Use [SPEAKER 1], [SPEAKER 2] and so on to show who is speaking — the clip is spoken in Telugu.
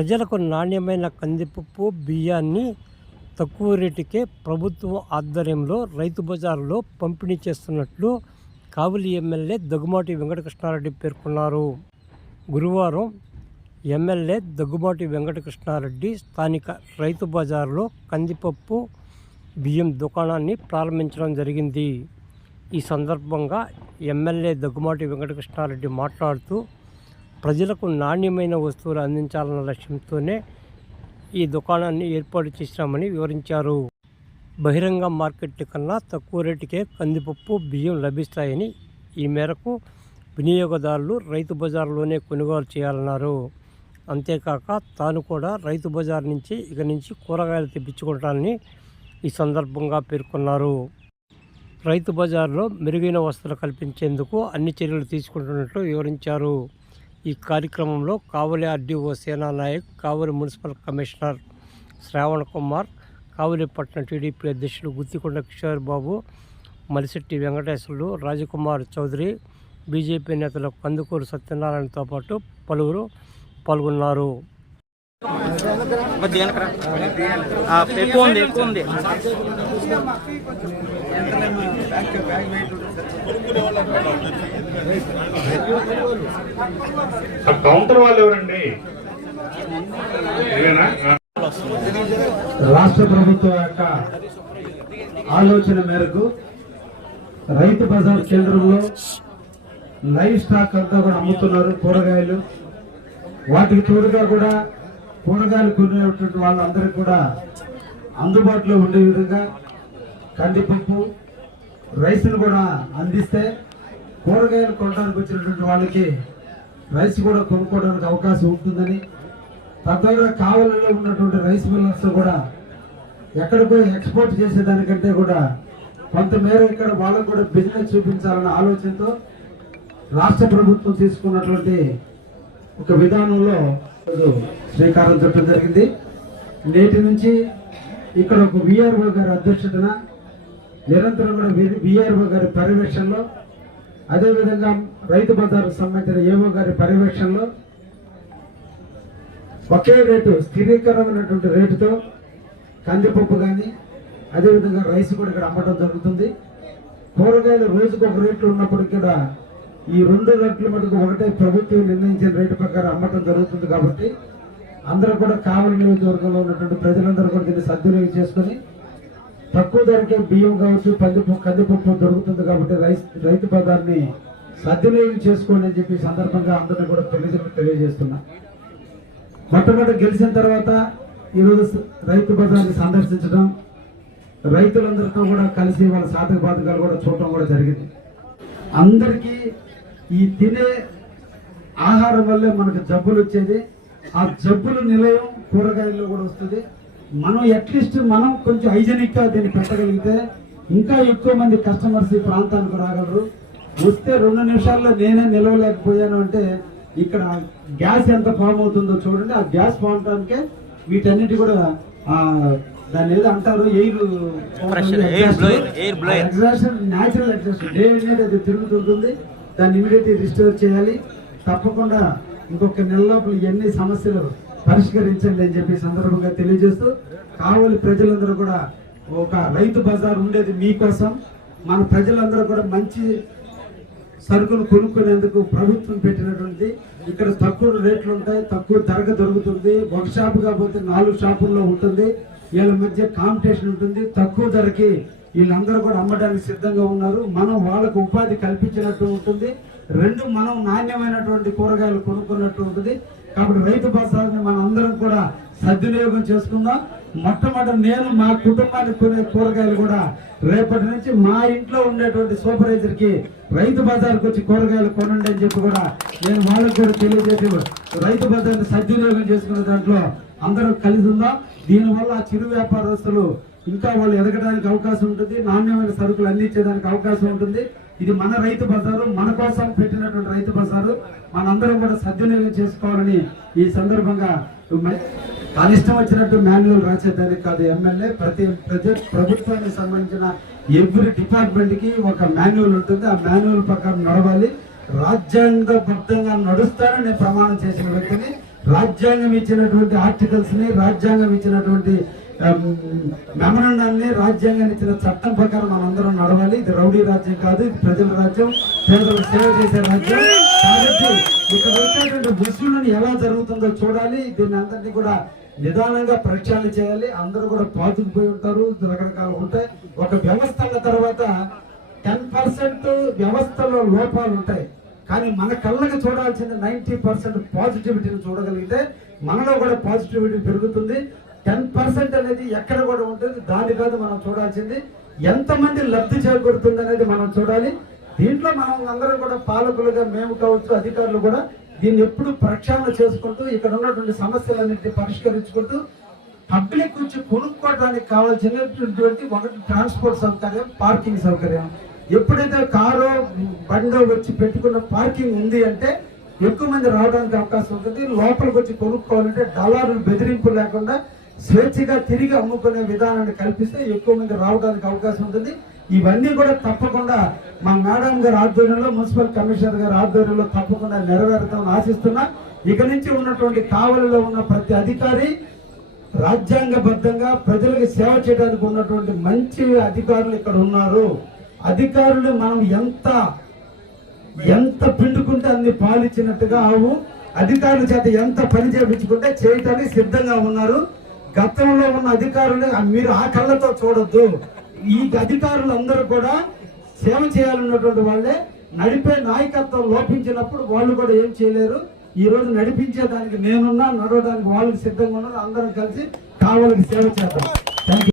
[SPEAKER 1] ప్రజలకు నాణ్యమైన కందిపప్పు బియ్యాన్ని తక్కువ రేటుకే ప్రభుత్వం ఆధ్వర్యంలో రైతు బజారులో పంపిణీ చేస్తున్నట్లు కావలి ఎమ్మెల్యే దగ్గుమాటి వెంకటకృష్ణారెడ్డి పేర్కొన్నారు. గురువారం ఎమ్మెల్యే దగ్గుమాటి వెంకటకృష్ణారెడ్డి స్థానిక రైతు బజారులో కందిపప్పు బియ్యం దుకాణాన్ని ప్రారంభించడం జరిగింది. ఈ సందర్భంగా ఎమ్మెల్యే దగ్గుమాటి వెంకటకృష్ణారెడ్డి మాట్లాడుతూ ప్రజలకు నాణ్యమైన వస్తువులు అందించాలన్న లక్ష్యంతోనే ఈ దుకాణాన్ని ఏర్పాటు చేశామని వివరించారు. బహిరంగ మార్కెట్ కన్నా తక్కువ రేటుకే కందిపప్పు బియ్యం లభిస్తాయని ఈ మేరకు వినియోగదారులు రైతు బజార్లోనే కొనుగోలు చేయాలన్నారు. అంతేకాక తాను కూడా రైతు బజార్ నుంచి ఇక నుంచి కూరగాయలు తెప్పించుకుంటానని ఈ సందర్భంగా పేర్కొన్నారు. రైతు బజార్లో మెరుగైన వసతులు కల్పించేందుకు అన్ని చర్యలు తీసుకుంటున్నట్లు వివరించారు. ఈ కార్యక్రమంలో Kavali RDO Senanayak Kavali municipal commissioner Shravan Kumar Kavalipatnam TDP అధ్యక్షులు గుత్తికొండ కిషోర్ బాబు మలిశెట్టి వెంకటేశ్వర్లు రాజకుమార్ చౌదరి బీజేపీ నేతలు కందుకూరు సత్యనారాయణతో పాటు పలువురు పాల్గొన్నారు.
[SPEAKER 2] ఎక్కువ ఉంది ఎక్కువ ఉంది.
[SPEAKER 3] కౌంటర్ వాళ్ళు ఎవరండి?
[SPEAKER 4] రాష్ట్ర ప్రభుత్వం యొక్క ఆలోచన మేరకు రైతు బజార్ కేంద్రంలో లైవ్ స్టాక్ అంతా కూడా అమ్ముతున్నారు కూరగాయలు. వాటికి తోడుగా కూడా కూరగాయలు కొనేటువంటి వాళ్ళందరికీ కూడా అందుబాటులో ఉండే విధంగా కందిపప్పు రైస్ను కూడా అందిస్తే కూరగాయలు కొనడానికి వచ్చినటువంటి వాళ్ళకి రైస్ కూడా కొనుక్కోవడానికి అవకాశం ఉంటుందని తద్వారా కావలిలో ఉన్నటువంటి రైస్ మిల్లర్స్ కూడా ఎక్కడికో ఎక్స్పోర్ట్ చేసేదానికంటే కూడా కొంతమేర ఇక్కడ వాళ్ళకు కూడా బిజినెస్ చూపించాలన్న ఆలోచనతో రాష్ట్ర ప్రభుత్వం తీసుకున్నటువంటి ఒక విధానంలో శ్రీకారం చుట్టం జరిగింది. నేటి నుంచి ఇక్కడ ఒక విఆర్ఓ గారి అధ్యక్షతన నిరంతరం కూడా విఆర్ఓ గారి పర్యవేక్షణలో అదేవిధంగా రైతు బజార్కు సంబంధించిన ఏవో గారి పర్యవేక్షణలో ఒకే రేటు స్థిరీకరమైనటువంటి రేటుతో కందిపప్పు కానీ అదేవిధంగా రైస్ కూడా ఇక్కడ అమ్మడం జరుగుతుంది. కూరగాయలు రోజుకు ఒక రేట్లు ఉన్నప్పటికీ కూడా ఈ రెండు రేట్ల మటుకు ఒకటే ప్రభుత్వం నిర్ణయించిన రేటు ప్రకారం అమ్మటం జరుగుతుంది కాబట్టి అందరూ కూడా కావలి నియోజకవర్గంలో ఉన్నటువంటి ప్రజలందరూ కూడా దీన్ని సద్వినియోగం చేసుకొని తక్కువ ధరకే బియ్యం కావచ్చు కందిపప్పు కందిపప్పు దొరుకుతుంది కాబట్టి రైస్ రైతు బజార్ని సద్వినియోగం చేసుకోండి అని చెప్పి సందర్భంగా అందరినీ కూడా తెలియజేస్తున్నా. మొట్టమొదటి గెలిచిన తర్వాత ఈరోజు రైతు బజార్ని సందర్శించడం రైతులందరితో కూడా కలిసి వాళ్ళ సాధక బాధకాలు కూడా చూడటం కూడా జరిగింది. అందరికీ ఈ తినే ఆహారం వల్లే మనకు జబ్బులు వచ్చేది. ఆ జబ్బులు నిలయం కూరగాయల్లో కూడా వస్తుంది. మనం అట్లీస్ట్ మనం కొంచెం హైజెనిక్గా దీన్ని పెట్టగలిగితే ఇంకా ఎక్కువ మంది కస్టమర్స్ ఈ ప్రాంతానికి రాగలరు. వస్తే రెండు నిమిషాల్లో నేనే నిలవలేకపోయాను అంటే ఇక్కడ గ్యాస్ ఎంత ఫామ్ అవుతుందో చూడండి. ఆ గ్యాస్ ఫామ్ అవడానికే వీటన్నిటి కూడా ఆ, దాన్ని ఏదో అంటారు ఎయిర్. ఎగ్జాషన్ న్యాచురల్ ఎగ్జాషన్ డే అనేది అది తిరుగుతుంటుంది దాన్ని ఇమీడియట్ రిస్టోర్ చేయాలి. తప్పకుండా ఇంకొక నెల లోపల ఎన్ని సమస్యలు పరిష్కరించండి అని చెప్పి సందర్భంగా తెలియజేస్తూ కావలి ప్రజలందరూ కూడా ఒక రైతు బజార్ ఉండేది మీకోసం. మన ప్రజలందరూ కూడా మంచి సరుకులు కొనుక్కునేందుకు ప్రభుత్వం పెట్టినటువంటి ఇక్కడ తక్కువ రేట్లు ఉంటాయి తక్కువ ధరకు దొరుకుతుంది. ఒక షాపు కాకపోతే నాలుగు షాపుల్లో ఉంటుంది. వీళ్ళ మధ్య కాంపిటీషన్ ఉంటుంది. తక్కువ ధరకి వీళ్ళందరూ కూడా అమ్మడానికి సిద్ధంగా ఉన్నారు. మనం వాళ్ళకు ఉపాధి కల్పించినట్టు ఉంటుంది. రెండు మనం నాణ్యమైనటువంటి కూరగాయలు కొనుక్కున్నట్టు ఉంటుంది. కాబట్టి రైతు బజార్ని మనం అందరం కూడా సద్వినియోగం చేసుకుందాం. మొట్టమొదటి నేను మా కుటుంబానికి కొనే కూరగాయలు కూడా రేపటి నుంచి మా ఇంట్లో ఉండేటువంటి సూపర్వైజర్కి రైతు బజార్కి వచ్చి కూరగాయలు కొనండి అని చెప్పి కూడా నేను వాళ్ళకు కూడా తెలియజేసి రైతు బజార్ని సద్వినియోగం చేసుకునే దాంట్లో అందరం కలిసి ఉందాం. దీనివల్ల ఆ చిరు వ్యాపారస్తులు ఇంకా వాళ్ళు ఎదగడానికి అవకాశం ఉంటుంది నాణ్యమైన సరుకులు అందించేదానికి అవకాశం ఉంటుంది. ఇది మన రైతు బజారు మన కోసం పెట్టినటువంటి రైతు బజారు. మనందరం కూడా సద్వినియోగం చేసుకోవాలని ఈ సందర్భంగా తన ఇష్టం వచ్చినట్టు మాన్యువల్ రాసేదానికి కాదు ఎమ్మెల్యే ప్రతి ప్రతి ప్రభుత్వానికి సంబంధించిన ఎవ్రీ డిపార్ట్మెంట్కి ఒక మాన్యువల్ ఉంటుంది. ఆ మాన్యువల్ ప్రకారం నడవాలి. రాజ్యాంగబద్ధంగా నడుస్తానని నేను ప్రమాణం చేసిన వ్యక్తిని రాజ్యాంగం ఇచ్చినటువంటి ఆర్టికల్స్ని రాజ్యాంగం ఇచ్చినటువంటి మెమరాండాన్ని రాజ్యాంగాన్ని ఇచ్చిన చట్టం ప్రకారం మనందరం నడవాలి. ఇది రౌడీ రాజ్యం కాదు ఇది ప్రజల రాజ్యం. పేదలకు సేవ చేసే రాజ్యం. కాబట్టి ఇక్కడ వచ్చేటువంటి ముస్లింలను ఎలా జరుగుతుందో చూడాలి. దీన్ని అందరినీ కూడా నిదానంగా ప్రక్షాళన చేయాలి. అందరూ కూడా పాతుకుపోయి ఉంటారు. రకరకాలు ఉంటాయి. ఒక వ్యవస్థ అన్న తర్వాత టెన్ పర్సెంట్ వ్యవస్థలో లోపాలు ఉంటాయి. కానీ మన కళ్ళకి చూడాల్సింది నైన్టీ పర్సెంట్ పాజిటివిటీని చూడగలిగితే మనలో కూడా పాజిటివిటీ పెరుగుతుంది. టెన్ పర్సెంట్ అనేది ఎక్కడ కూడా ఉంటుంది దాని కాదు మనం చూడాల్సింది. ఎంతమంది లబ్ధి చేకూరుతుంది అనేది మనం చూడాలి. దీంట్లో మనం అందరం కూడా పాలకులుగా మేము కావచ్చు అధికారులు కూడా దీన్ని ఎప్పుడు ప్రక్షాళన చేసుకుంటూ ఇక్కడ ఉన్నటువంటి సమస్యలన్నింటినీ పరిష్కరించుకుంటూ పబ్లిక్ నుంచి కొనుక్కోవడానికి కావాల్సినటువంటి ఒకటి ట్రాన్స్పోర్ట్ సౌకర్యం పార్కింగ్ సౌకర్యం. ఎప్పుడైతే కారు బండో వచ్చి పెట్టుకున్న పార్కింగ్ ఉంది అంటే ఎక్కువ మంది రావడానికి అవకాశం ఉంటుంది. లోపలికి వచ్చి కొనుక్కోవాలంటే డాలర్లు బెదిరింపు లేకుండా స్వేచ్ఛగా తిరిగి అమ్ముకునే విధానాన్ని కల్పిస్తే ఎక్కువ మంది రావడానికి అవకాశం ఉంటుంది. ఇవన్నీ కూడా తప్పకుండా మా మేడం గారి ఆధ్వర్యంలో మున్సిపల్ కమిషనర్ గారి ఆధ్వర్యంలో తప్పకుండా నెరవేరుతామని ఆశిస్తున్నా. ఇక నుంచి ఉన్నటువంటి కావలిలో ఉన్న ప్రతి అధికారి రాజ్యాంగబద్ధంగా ప్రజలకు సేవ చేయడానికి ఉన్నటువంటి మంచి అధికారులు ఇక్కడ ఉన్నారు. అధికారులు మనం ఎంత ఎంత పిండుకుంటే అన్ని పాలిచ్చినట్టుగా ఆవు. అధికారుల చేత ఎంత పని చేయించుకుంటే చేయటానికి సిద్ధంగా ఉన్నారు. గతంలో ఉన్న అధికారులు మీరు ఆ కళ్ళతో చూడొద్దు. ఈ అధికారులు అందరూ కూడా సేవ చేయాలన్నటువంటి వాళ్ళే. నడిపే నాయకత్వం లోపించినప్పుడు వాళ్ళు కూడా ఏం చేయలేరు. ఈ రోజు నడిపించేదానికి నేనున్నా నడవడానికి వాళ్ళు సిద్ధంగా ఉన్నారు అందరం కలిసి కావాలకి సేవ చేద్దాం. థ్యాంక్